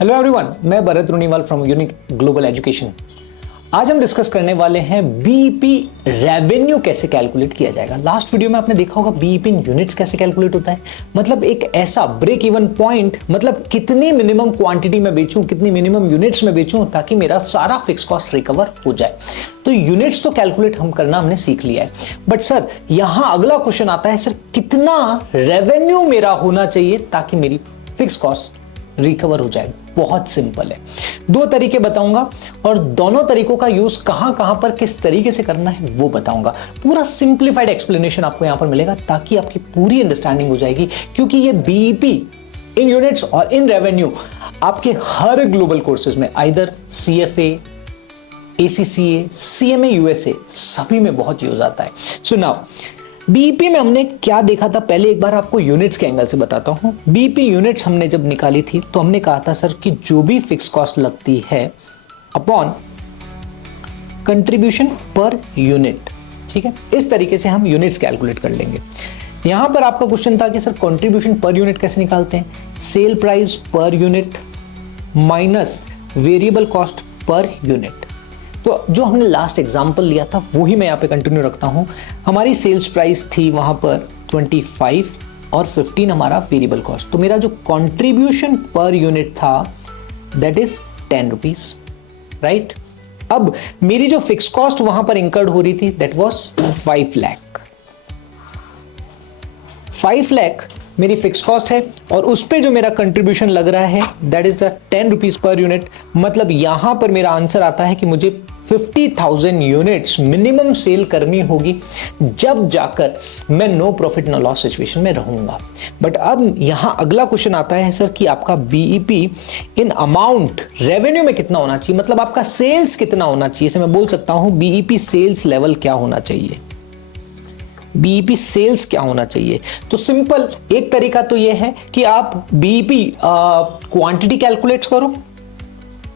Hello everyone, मैं Bharat Runiwal from Unique Global Education. आज हम डिस्कस करने वाले हैं बीईपी रेवेन्यू कैसे कैलकुलेट किया जाएगा। लास्ट वीडियो में आपने देखा होगा बीईपी इन यूनिट्स कैसे कैलकुलेट होता है। मतलब एक ऐसा ब्रेक इवन पॉइंट, मतलब कितनी मिनिमम क्वांटिटी में बेचूं, कितनी मिनिमम यूनिट्स में बेचूं ताकि मेरा सारा फिक्स कॉस्ट रिकवर हो जाए। तो यूनिट्स तो कैलकुलेट करना हमने सीख लिया है, बट सर यहां अगला क्वेश्चन आता है, सर कितना रेवेन्यू मेरा होना चाहिए ताकि मेरी फिक्स कॉस्ट रिकवर हो जाए। बहुत सिंपल है, दो तरीके बताऊंगा और दोनों तरीकों का यूज कहां कहां पर किस तरीके से करना है वो बताऊंगा। पूरा सिंप्लीफाइड एक्सप्लेनेशन आपको यहां पर मिलेगा ताकि आपकी पूरी अंडरस्टैंडिंग हो जाएगी, क्योंकि ये बीईपी इन यूनिट्स और इन रेवेन्यू आपके हर ग्लोबल कोर्सेज में, either CFA, ACCA, CMA, USA, सभी में बहुत यूज आता है। सो नाउ बीईपी में हमने क्या देखा था, पहले एक बार आपको यूनिट्स के एंगल से बताता हूं। बीईपी यूनिट्स हमने जब निकाली थी तो हमने कहा था सर कि जो भी फिक्स कॉस्ट लगती है अपॉन कंट्रीब्यूशन पर यूनिट, ठीक है, इस तरीके से हम यूनिट्स कैलकुलेट कर लेंगे। यहां पर आपका क्वेश्चन था कि सर कंट्रीब्यूशन पर यूनिट कैसे निकालते हैं, sale price per unit minus variable cost per unit. तो जो हमने लास्ट एग्जांपल लिया था वही मैं यहाँ पे कंटिन्यू रखता हूँ। हमारी सेल्स प्राइस थी वहाँ पर 25 और 15 हमारा वेरिएबल कॉस्ट, तो मेरा जो कंट्रीब्यूशन पर यूनिट था दैट इज 10 रुपीज, राइट। अब मेरी जो फिक्स कॉस्ट वहां पर इंकर्ड हो रही थी दैट वाज 5 लाख। 5 लाख मेरी फिक्स कॉस्ट है और उस पे जो मेरा कंट्रीब्यूशन लग रहा है that is the 10 rupees per unit. मतलब यहां पर मेरा आंसर आता है कि मुझे 50,000 यूनिट्स मिनिमम सेल करनी होगी, जब जाकर मैं no profit no loss situation में रहूंगा। बट अब यहां अगला क्वेश्चन आता है सर कि आपका बीईपी इन अमाउंट रेवेन्यू में कितना होना चाहिए, मतलब आपका सेल्स कितना होना चाहिए। इसे मैं बोल सकता हूं बीईपी सेल्स लेवल क्या होना चाहिए, बीईपी सेल्स क्या होना चाहिए। तो सिंपल एक तरीका तो यह है कि आप बीईपी क्वांटिटी कैलकुलेट करो,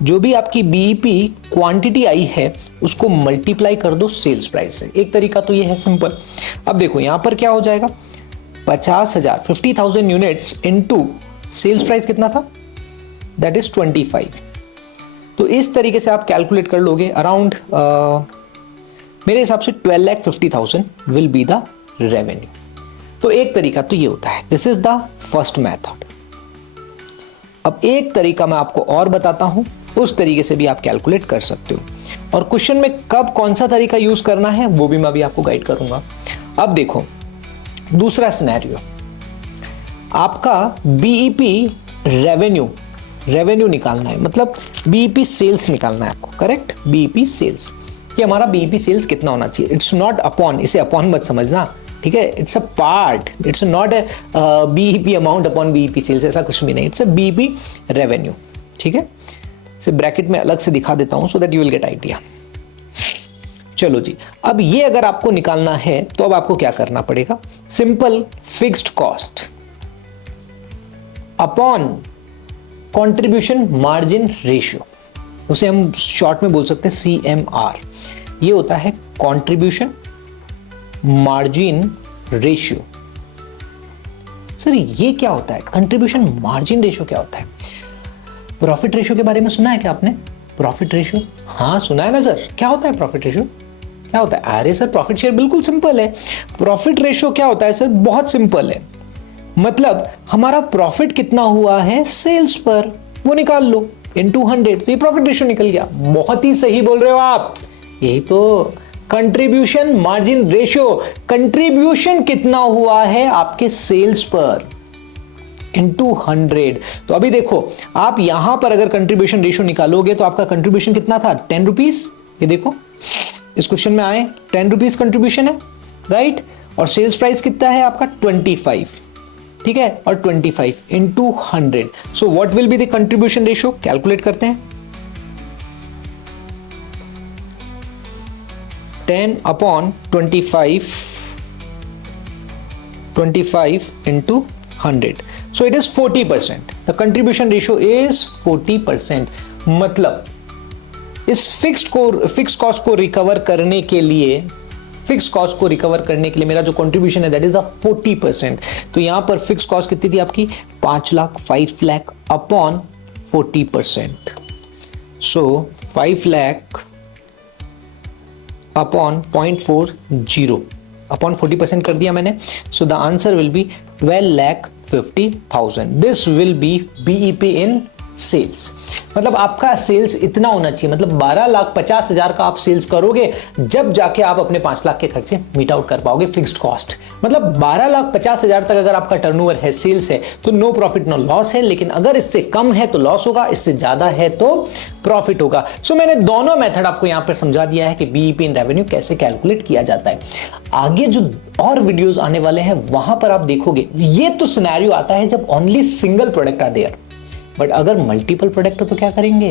जो भी आपकी बीईपी क्वांटिटी आई है उसको मल्टीप्लाई कर दो सेल्स प्राइस से। एक तरीका तो यह है सिंपल। अब देखो यहां पर क्या हो जाएगा, 50,000 यूनिट्स इनटू सेल्स प्राइस कितना था, दैट इज 25। तो इस तरीके से आप कैलकुलेट कर लोगे अराउंड मेरे हिसाब से 12,50,000 विल बी द रेवेन्यू। तो एक तरीका तो ये होता है, this is the first method. अब एक तरीका मैं आपको और बताता हूं, उस तरीके से भी आप कैलकुलेट कर सकते हो, और क्वेश्चन में कब कौन सा तरीका यूज करना है वो भी मैं अभी आपको गाइड करूंगा। अब देखो दूसरा सिनेरियो, आपका बीईपी रेवेन्यू निकालना है, मतलब बीईपी सेल्स निकालना है आपको, करेक्ट। बीईपी सेल्स, कि हमारा बीईपी सेल्स कितना होना चाहिए। इट्स नॉट अपॉन, इसे अपॉन मत समझना, ठीक है। It's a part, it's not a BEP amount upon BEP sales, ऐसा कुछ भी नहीं। इट्स अ बीईपी रेवेन्यू, ठीक है। इसे ब्रैकेट में अलग से दिखा देता हूं so that you will get idea. चलो जी, अब ये अगर आपको निकालना है तो अब आपको क्या करना पड़ेगा, simple fixed cost upon contribution margin ratio, उसे हम शॉर्ट में बोल सकते हैं CMR। ये होता है कंट्रीब्यूशन मार्जिन रेशियो। सर ये क्या होता है, कंट्रीब्यूशन मार्जिन रेशियो क्या होता है? प्रॉफिट रेशियो के बारे में सुना है क्या आपने? प्रॉफिट रेशियो, हाँ सुना है ना सर। क्या होता है प्रॉफिट रेशियो, क्या होता है? अरे सर प्रॉफिट शेयर बिल्कुल सिंपल है। प्रॉफिट रेशियो क्या होता है सर, बहुत सिंपल है। मतलब हमारा प्रॉफिट कितना हुआ है सेल्स पर, वो निकाल लो इनटू 100, तो ये प्रॉफिट रेशियो निकल गया। बहुत ही सही बोल रहे हो आप, यही तो कंट्रीब्यूशन मार्जिन रेशियो। कंट्रीब्यूशन कितना हुआ है आपके सेल्स पर इनटू 100। तो अभी देखो आप यहां पर अगर कंट्रीब्यूशन रेशियो निकालोगे तो आपका कंट्रीब्यूशन कितना था, 10 रुपीज। ये देखो इस क्वेश्चन में आए 10 रुपीज कंट्रीब्यूशन है, राइट। और सेल्स प्राइस कितना है आपका 25, ठीक है, और 25 into 100। So what will be the contribution ratio, calculate करते हैं। 10 upon 25 into 100, so it is 40%। The contribution ratio is 40%। मतलब इस फिक्स्ड कॉस्ट को रिकवर करने के लिए फिक्स कॉस्ट को रिकवर करने के लिए मेरा जो कंट्रीब्यूशन है दैट इज द 40%। तो यहां पर फिक्स कॉस्ट कितनी थी आपकी 5 lakh upon 40%. So 5 lakh upon 0.40 upon 40% कर दिया मैंने. So the answer will be 12,50,000. This will be BEP in sales. मतलब आपका सेल्स इतना होना चाहिए, मतलब 12,50,000 का आप सेल्स करोगे जब जाके आप अपने 5 लाख के खर्चे मीट आउट कर पाओगे फिक्स्ड कॉस्ट. मतलब 12,50,000 तक अगर आपका टर्नओवर है, सेल्स है, तो नो प्रॉफिट नो लॉस है. लेकिन अगर इससे कम है तो लॉस होगा, इससे ज्यादा है तो प्रॉफिट होगा. सो मैंने दोनों मेथड आपको यहां पर समझा दिया है कि बीईपी इन रेवेन्यू कैसे कैलकुलेट किया जाता है. आगे जो और वीडियोस आने वाले हैं वहां पर आप देखोगे. ये तो सिनेरियो आता है जब only single product are there. But अगर मल्टीपल प्रोडक्ट हो तो क्या करेंगे?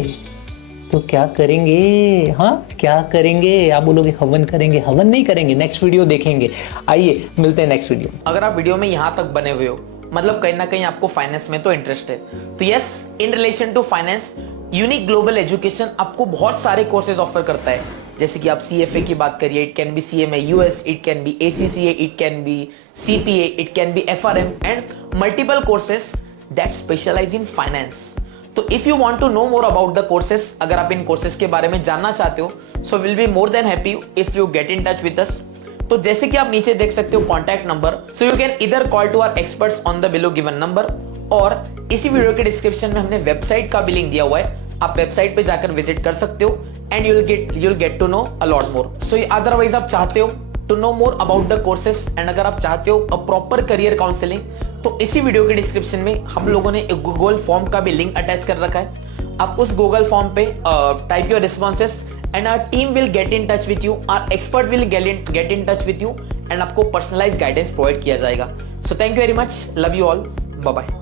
हाँ क्या करेंगे? आप बोलोगे हवन करेंगे. हवन नहीं करेंगे, नेक्स्ट वीडियो देखेंगे. आइए मिलते हैं नेक्स्ट वीडियो. अगर आप वीडियो में यहाँ तक बने हुए हो, मतलब कहीं ना कहीं आपको फाइनेंस में तो इंटरेस्ट है, तो yes, in relation to finance Unique Global Education आपको बहुत सारे कोर्सेज ऑफर करता है. जैसे कि आप CFA की बात करिए, it can be CMA US, it can be ACCA, it can be CPA, it can be FRM and multiple courses that specialize in finance. तो if you want to know more about the courses, अगर आप इन courses के बारे में जानना चाहते हो, so we'll be more than happy if you get in touch with us. तो जैसे कि आप नीचे देख सकते हो contact number, so you can either call to our experts on the below given number, और इसी वीडियो के डिस्क्रिप्शन में हमने वेबसाइट का भी लिंक दिया हुआ है. आप वेबसाइट पे जाकर विजिट कर सकते हो and you'll get to know a lot more. So otherwise आप चाहते हो to know more about the courses and अगर आप चाहते हो a proper career counseling, तो इसी वीडियो के डिस्क्रिप्शन में हम लोगों ने एक गूगल फॉर्म का भी लिंक अटैच कर रखा है. आप उस गूगल फॉर्म पे type your responses and our team will get in touch with you, our expert will get in touch with you and आपको पर्सनलाइज्ड गाइडेंस प्रोवाइड किया जाएगा. So thank you very much, love you all, bye bye.